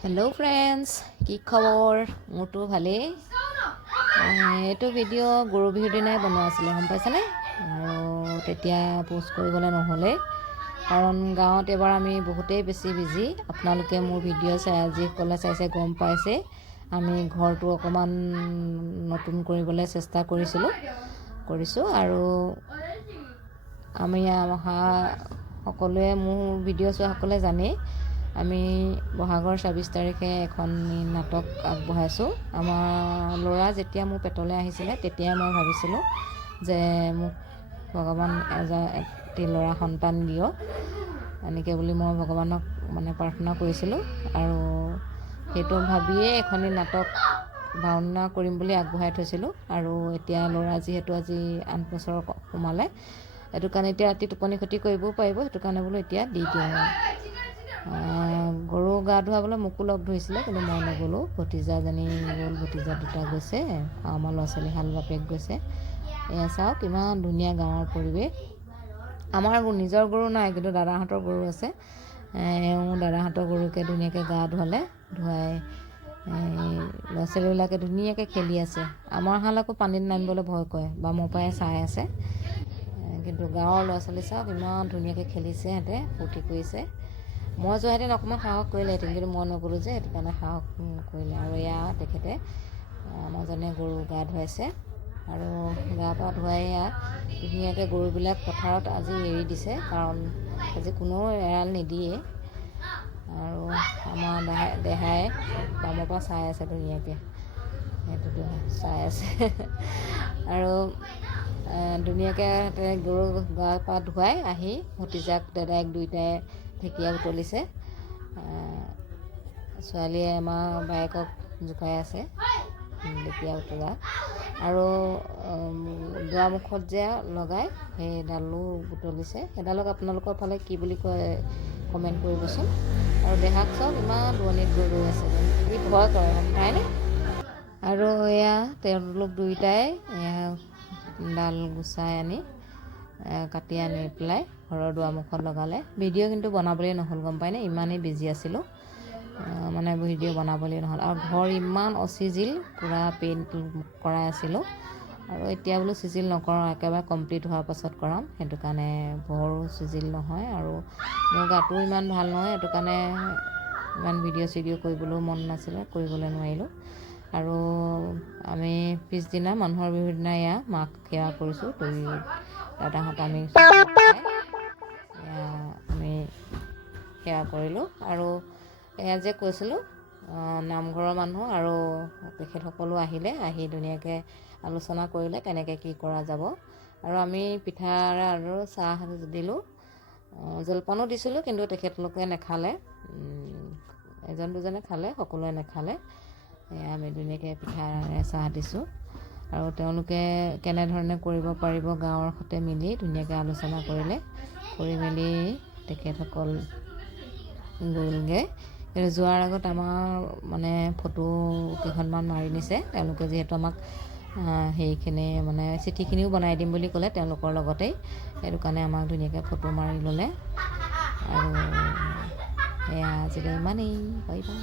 Hello' friends, কি খবৰ? মোৰতো ভালেই। এইটো ভিডিঅ' গৰু বিহুৰ দিনাই বনোৱা আছিলে, গম পাইছেনে? আৰু তেতিয়া পোষ্ট কৰিবলৈ নহ'লেই, কাৰণ গাঁৱত এইবাৰ আমি বহুতেই বেছি বিজি। আপোনালোকে মোৰ ভিডিঅ' যিসকলে চাইছে গম পাইছে। আমি ঘৰটো অকণমান নতুন কৰিবলৈ চেষ্টা কৰিছোঁ আৰু আমি সকলোৱে মোৰ ভিডিঅ' চোৱাসকলে জানেই। আমি বহাগৰ ২৬ তাৰিখে এখন নাটক আগবঢ়াইছোঁ। আমাৰ ল'ৰা যেতিয়া মোৰ পেটলৈ আহিছিলে তেতিয়াই মই ভাবিছিলোঁ যে মোক ভগৱান এটি ল'ৰা সন্তান দিয়ক, এনেকৈ বুলি মই ভগৱানক প্ৰাৰ্থনা কৰিছিলোঁ। আৰু সেইটো ভাবিয়েই এখনি নাটক ভাওনা কৰিম বুলি আগবঢ়াই থৈছিলোঁ। আৰু এতিয়া ল'ৰা যিহেতু আজি ৮ বছৰ সোমালে, সেইটো কাৰণে এতিয়া ৰাতি টোপনি ক্ষতি কৰিবও পাৰিব। সেইটো কাৰণে বোলো এতিয়া দি দিওঁ। গৰু গা ধুৱাবলৈ মোকো লগ ধৰিছিলে, কিন্তু মই নগ'লোঁ। ভতিজাজনী গ'ল, ভতিজা দুটা গৈছে, আমাৰ ল'ৰা ছোৱালী হাল বাপেক গৈছে। এয়া চাওক ইমান ধুনীয়া গাঁৱৰ পৰিৱেশ। আমাৰ নিজৰ গৰু নাই, কিন্তু দাদাহঁতৰ গৰু আছে। দাদাহঁতৰ গৰুকে ধুনীয়াকৈ গা ধুৱালে, ধুৱাই ল'ৰা ছোৱালীবিলাকে ধুনীয়াকৈ খেলি আছে। আমাৰ হাল আকৌ পানীত নামিবলৈ ভয় কৰে, বামৰ পৰাই চাই আছে। কিন্তু গাঁৱৰ ল'ৰা ছোৱালী চাওক ইমান ধুনীয়াকৈ খেলিছে, সিহঁতে ফূৰ্তি কৰিছে। মই যোৱাহেঁতেন অকণমান সাহস কৰিলেহেঁতেন, কিন্তু মই নগ'লোঁ যে, সেইটো কাৰণে সাহস কৰিলে। আৰু এয়া তেখেতে আমাৰজনে গৰু গা ধুৱাইছে। আৰু গা পা ধুৱাই ধুনীয়াকৈ গৰুবিলাক পথাৰত আজি এৰি দিছে, কাৰণ আজি কোনেও এৰাল নিদিয়ে। আৰু আমাৰ দেহাই বামৰ পৰা চাই আছে ধুনীয়াকৈ, সেইটোতো চাই আছে। আৰু ধুনীয়াকৈ গৰু গা পা ধুৱাই আহি ভতিজাক দাদাইক দুয়োটাই ঢেকীয়া বুটলিছে। ছোৱালীয়ে আমাৰ বায়েকক জোকাই আছে ঢেকীয়া বুটলা। আৰু দুৱাৰমুখত যে লগাই সেইডালো বুটলিছে। সেইডালক আপোনালোকৰ ফালে কি বুলি কয় কমেণ্ট কৰিবচোন। আৰু দেহাক চাওক ইমান দূৰণিত গৈ ৰৈ আছে, সি ভয় কৰে, গম পায়নে? আৰু এয়া তেওঁলোক দুয়োটাই ডাল গুচাই আনি কাটি আনি পেলাই ঘৰৰ দুৱাৰমুখত লগালে। ভিডিঅ' কিন্তু বনাবলৈ নহ'ল, গম পায়নে? ইমানেই বিজি আছিলোঁ, ভিডিঅ' বনাবলৈ নহ'ল। আৰু ঘৰ ইমান অচিজিল, পূৰা পেইণ্ট কৰাই আছিলোঁ। আৰু এতিয়া বোলো চিজিল নকৰোঁ, একেবাৰে কমপ্লিট হোৱাৰ পাছত কৰাম। সেইটো কাৰণে বৰ চিজিল নহয়, আৰু মোৰ গাটোও ইমান ভাল নহয়। সেইটো কাৰণে ইমান ভিডিঅ' চিডিঅ' কৰিবলৈও মন নাছিলে, কৰিবলৈ নোৱাৰিলোঁ। আৰু আমি পিছদিনা মানুহৰ বিহুৰ দিনা এয়া মাক সেৱা কৰিছোঁ। দাদাহঁত আমি আমি সেৱা কৰিলোঁ। আৰু এয়া যে কৈছিলোঁ, নামঘৰৰ মানুহ আৰু তেখেতসকলো আহিলে, আহি ধুনীয়াকৈ আলোচনা কৰিলে কেনেকৈ কি কৰা যাব। আৰু আমি পিঠা আৰু চাহ দিলোঁ, জলপানো দিছিলোঁ, কিন্তু তেখেতলোকে নাখালে। এজন দুজনে খালে, সকলোৱে নাখালে। আমি ধুনীয়াকৈ পিঠাৰে চাহ দিছোঁ। আৰু তেওঁলোকে কেনেধৰণে কৰিব পাৰিব গাঁৱৰ সৈতে মিলি ধুনীয়াকৈ আলোচনা কৰিলে। কৰি মেলি তেখেতসকল গ'লগৈ। কিন্তু যোৱাৰ আগত আমাৰ ফটো কেইখনমান মাৰি নিছে। তেওঁলোকে যিহেতু আমাক সেইখিনি চিঠিখিনিও বনাই দিম বুলি ক'লে তেওঁলোকৰ লগতেই, সেইটো কাৰণে আমাক ধুনীয়াকৈ ফটো মাৰি ল'লে। আৰু এয়া আজিলৈ ইমানেই, বাই বাই।